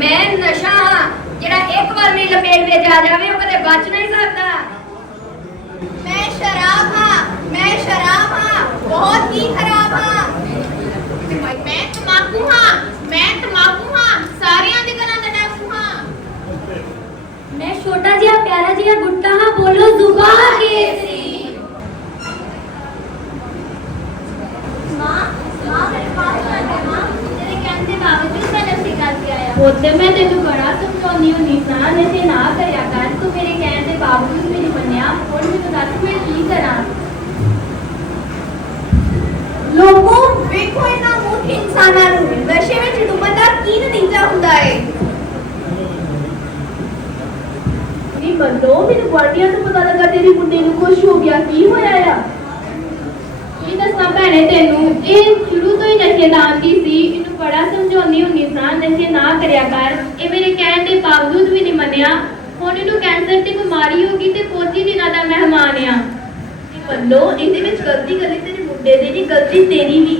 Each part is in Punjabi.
ਮੈਂ ਨਸ਼ਾ ਹਾਂ ਜਿਹੜਾ ਇੱਕ ਵਾਰ ਮੇਰੀ ਲਪੇਟ ਵਿੱਚ ਆ ਜਾਵੇ ਉਹ ਕਦੇ ਬਚ ਨਹੀਂ ਸਕਦਾ। ਮੈਂ ਸ਼ਰਾਬ ਹਾਂ ਮੈਂ ਸ਼ਰਾਬ ਹਾਂ ਬਹੁਤ ਹੀ ਖਰਾਬ ਹਾਂ। ਮੈਂ ਤਮਾਕੂ ਹਾਂ ਮੈਂ ਤਮਾਕੂ ਹਾਂ ਸਾਰਿਆਂ ਦੇ ਗਲਾਂ ਦਾ ਡਾਕੂ ਹਾਂ। ਮੈਂ ਛੋਟਾ ਜਿਹਾ ਪਿਆਰਾ ਜਿਹਾ ਗੁੱਟਾ ਹਾਂ ਬੋਲੋ ਜ਼ੁਬਾਨ ਕੇਸਰੀ ਮਾਂ ਮਾਂ ਮੇਰੇ ਪਾਸ ਆ ਜਾ ਮਾਂ ਤੇਰੇ ਕਹਿਣ ਦੇ ਬਾਵਜੂਦ ਮੈਂ ਨਸ਼ੇ ਪੁੱਤ ਮੈਂ ਤੈਨੂੰ ਬੜਾ ਸਮਝਾਉਣੀ ਹੁੰਦੀ ਸਾਂ ਨਸ਼ੇ ਨਾ ਕਰਿਆ ਕਰ ਤੂੰ ਮੇਰੇ ਕਹਿਣ ਦੇ ਬਾਵਜੂਦ ਮੈਨੂੰ ਮੰਨਿਆ ਹੁਣ ਮੈਨੂੰ ਦੱਸ ਮੈਂ ਕੀ ਕਰਾਂ? ਲੋਕੋ ਵੇਖੋ ਇਹਨਾਂ ਮੂਰਖ ਇਨਸਾਨਾਂ ਨੂੰ। ਨਸ਼ੇ ਵਿੱਚ ਡੁੱਬਣ ਦਾ ਕੀ ਨਤੀਜਾ ਹੁੰਦਾ ਹੈ ਨਹੀਂ ਬੰਦੋ ਮੈਨੂੰ ਗੁਆਂਢੀਆਂ ਤੋਂ ਪਤਾ ਲੱਗਾ ਤੇਰੀ ਮੁੰਡੇ ਨੂੰ ਕੁਝ ਹੋ ਗਿਆ ਕੀ ਹੋਇਆ ਆ? ਕੀ ਦੱਸਾਂ ਭੈਣੇ ਤੈਨੂੰ ਇਹ ਸ਼ੁਰੂ ਤੋਂ ਹੀ ਨਸ਼ੇ ਦਾ ਸੀ ਬੜਾ ਸਮਝਾਉਣੀ ਹੁੰਦੀ ਸਾਂ ਨਸ਼ੇ ਨਾ ਕਰਿਆ ਕਰ। ਇਹ ਮੇਰੇ ਕਹਿਣ ਦੇ ਬਾਵਜੂਦ ਵੀ ਨਹੀਂ ਮੰਨਿਆ। ਹੁਣ ਇਹਨੂੰ ਕੈਂਸਰ ਦੀ ਬਿਮਾਰੀ ਹੋ ਗਈ ਤੇ ਹੀ ਦਿਨਾਂ ਦਾ ਮਹਿਮਾਨ ਆ ਨਹੀਂ ਬੰਦੋ ਇਹਦੇ ਵਿੱਚ ਗਲਤੀ ਕਦੇ ਤੇਰੇ ਮੁੰਡੇ ਦੀ ਨਹੀਂ ਗਲਤੀ ਤੇਰੀ ਵੀ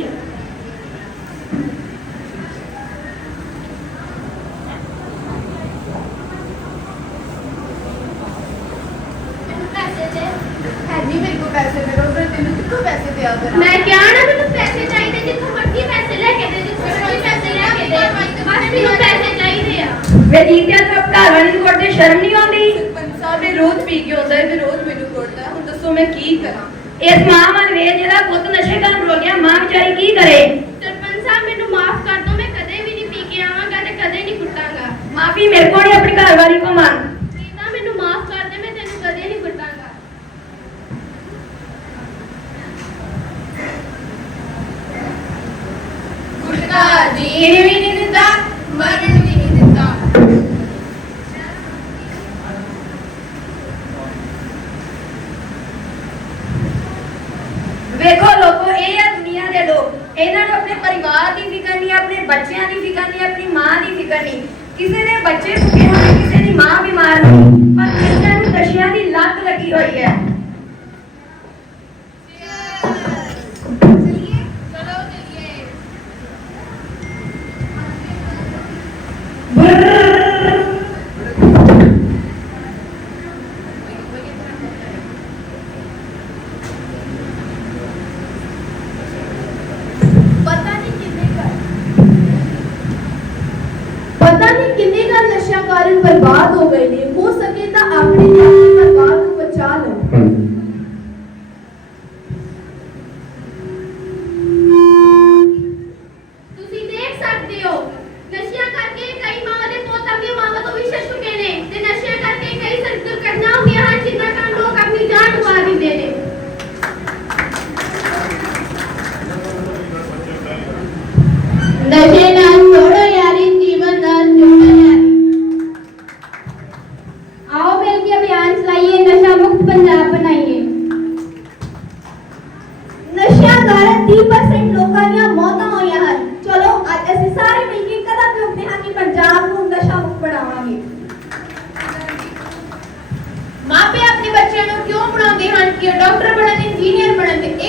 ਮੈਨੂੰ ਪੈਸੇ ਦੇ? ਤੈਨੂੰ ਕਿੱਥੋਂ ਪੈਸੇ ਦਿਆ ਕਰਾਂ? ਮੈਂ ਕਿਹਾ ਨਾ ਮੈਨੂੰ ਪੈਸੇ ਚਾਹੀਦੇ ਜਿੱਥੋਂ ਮਰਜ਼ੀ ਪੈਸੇ ਲੈ ਕੇ ਦੇ ਜਿੱਥੋਂ ਮਰਜ਼ੀ ਪੈਸੇ ਲੈ ਕੇ ਦੇ ਬਸ ਮੈਨੂੰ ਪੈਸੇ ਚਾਹੀਦੇ ਆ। ਵੇ ਜੀਤਿਆ ਤਾਂ ਘਰ ਵਾਲੀ ਨੂੰ ਕੋਟੇ ਸ਼ਰਮ ਨਹੀਂ ਆਉਂਦੀ? ਸਰਪੰਚ ਸਾਹਿਬ ਇਹ ਰੋਜ਼ ਪੀ ਕੇ ਆਉਂਦਾ ਹੈ ਤੇ ਰੋਜ਼ ਮੈਨੂੰ ਕੁੱਟਦਾ। ਹੈ। ਹੁਣ ਦੱਸੋ ਮੈਂ ਕੀ ਕਰਾਂ? ਇਸ ਮਾਂ ਵੱਲ ਵੇ ਜਿਹਦਾ ਪੁੱਤ ਨਸ਼ੇ ਕਰਨ ਰੋ ਗਿਆ ਮਾਂ ਵਿਚਾਰੀ ਕੀ ਕਰੇ? ਸਰਪੰਚ ਸਾਹਿਬ ਮੈਨੂੰ ਮਾਫ ਕਰ ਦਿਓ ਮੈਂ ਕਦੇ ਵੀ ਨਹੀਂ ਪੀ ਕੇ ਆਵਾਂਗਾ ਤੇ ਕਦੇ ਨਹੀਂ ਕੁੱਟਾਂਗਾ। ਮਾਫੀ ਮੇਰੇ ਕੋਲ ਹੀ ਆਪਣੀ ਘਰ ਵਾਲੀ ਕੋ ਮੰਗ ਸੀਤਾ ਮੈਨੂੰ ਮਾਫ ਕਰ ਦੇ ਮੈਂ ਤੈਨੂੰ ਕਦੇ ਨਹੀਂ ਕੁੱਟਾਂਗਾ ਗੁਟਕਾ ਜੀਣ ਵੀ ਨਹੀਂ ਦਿੰਦਾ ਮਰਨ ਵੀ ਨਹੀਂ ਦਿੰਦਾ ਵੇਖੋ ਲੋਕੋ ਇਹ ਆ ਦੁਨੀਆ ਦੇ ਲੋਕ ਇਹਨਾਂ ਨੂੰ ਆਪਣੇ ਪਰਿਵਾਰ ਦੀ ਫਿਕਰ ਨਹੀਂ ਆਪਣੇ ਬੱਚਿਆਂ ਦੀ ਫਿਕਰ ਨਹੀਂ ਆਪਣੀ ਮਾਂ ਦੀ ਫਿਕਰ ਨਹੀਂ ਕਿਸੇ ਦੇ ਬੱਚੇ ਭੁੱਖੇ ਹੋਣ ਕਿਸੇ ਦੀ ਮਾਂ ਬਿਮਾਰ ਹੋਣੀ ਪਰ ਇਹਨਾਂ ਨੂੰ ਨਸ਼ਿਆਂ ਦੀ ਲੱਤ ਲੱਗੀ ਹੋਈ ਹੈ ਚਲਿਏ ਚਲੋ ਚਲਿਏ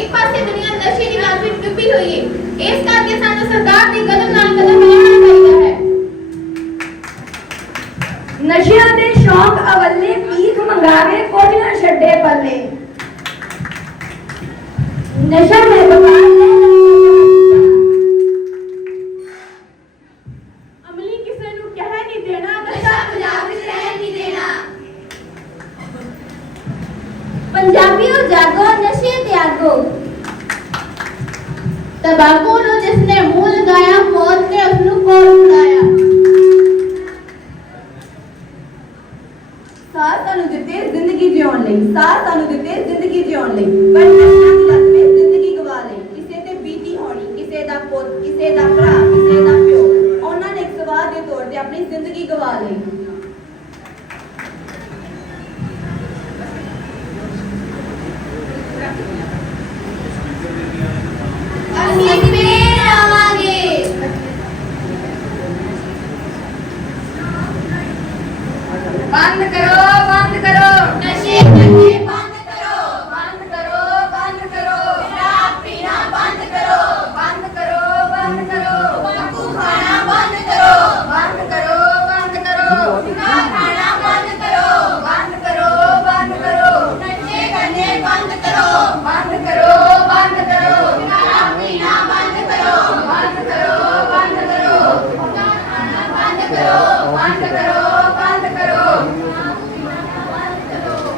ਇੱਕ ਪਾਸੇ ਦੁਨੀਆ ਨਸ਼ੇ ਦੀ ਲਾਤ ਵਿੱਚ ਡੁੱਬੀ ਹੋਈ ਹੈ ਇਸ ਕਰਕੇ ਸਾਨੂੰ ਸਰਕਾਰ ਦੇ ਕਦਮ ਨਾਲ ਕਦਮ ਮਿਲਾਉਣਾ ਚਾਹੀਦਾ ਹੈ। ਨਸ਼ਿਆਂ ਦੇ ਸ਼ੌਕ ਅਵੱਲੇ ਪੀਖ ਮੰਗਾਵੇ ਕੁਝ ਨਾ ਛੱਡੇ ਪੱਲੇ। ਨਸ਼ਾ ਹੈ। ਬਕਾਰ ਅਮਲੀ ਕਿਸੇ ਨੂੰ ਕਹਿ ਨਹੀਂ ਦੇਣਾ ਨਸ਼ਾ ਪੰਜਾਬ ਵਿੱਚ ਰਹਿਣ ਨਹੀਂ ਦੇਣਾ। ਪੰਜਾਬੀਓ ਜਾਗੋ ਨਸ਼ੇ ਤਿਆਗੋ ਤਬਾਕੂ ਨੂੰ ਜਿਸਨੇ ਮੂੰਹ ਲਗਾਇਆ, ਮੌਤ ਨੇ ਉਸ ਨੂੰ ਸਾਹ ਸਾਨੂੰ ਦਿੱਤੇ ਜ਼ਿੰਦਗੀ ਜਿਉਣ ਲਈ, ਸਾਹ ਸਾਨੂੰ ਦਿੱਤੇ ਜ਼ਿੰਦਗੀ ਜਿਉਣ ਲਈ। ਪਰ ਨਸ਼ਿਆਂ ਦੀ ਲੱਤ ਵਿੱਚ ਜ਼ਿੰਦਗੀ ਗਵਾ ਲਈ। ਕਿਸੇ ਤੇ ਬੀਤੀ ਹੋਣੀ, ਕਿਸੇ ਦਾ ਪੁੱਤ, ਕਿਸੇ ਦਾ ਭਰਾ, ਕਿਸੇ ਦਾ ਪਿਓ, ਉਹਨਾਂ ਨੇ ਇੱਕ ਸਵਾਦ ਦੇ ਤੌਰ ਤੇ ਆਪਣੀ ਜ਼ਿੰਦਗੀ ਗਵਾ ਲਈ।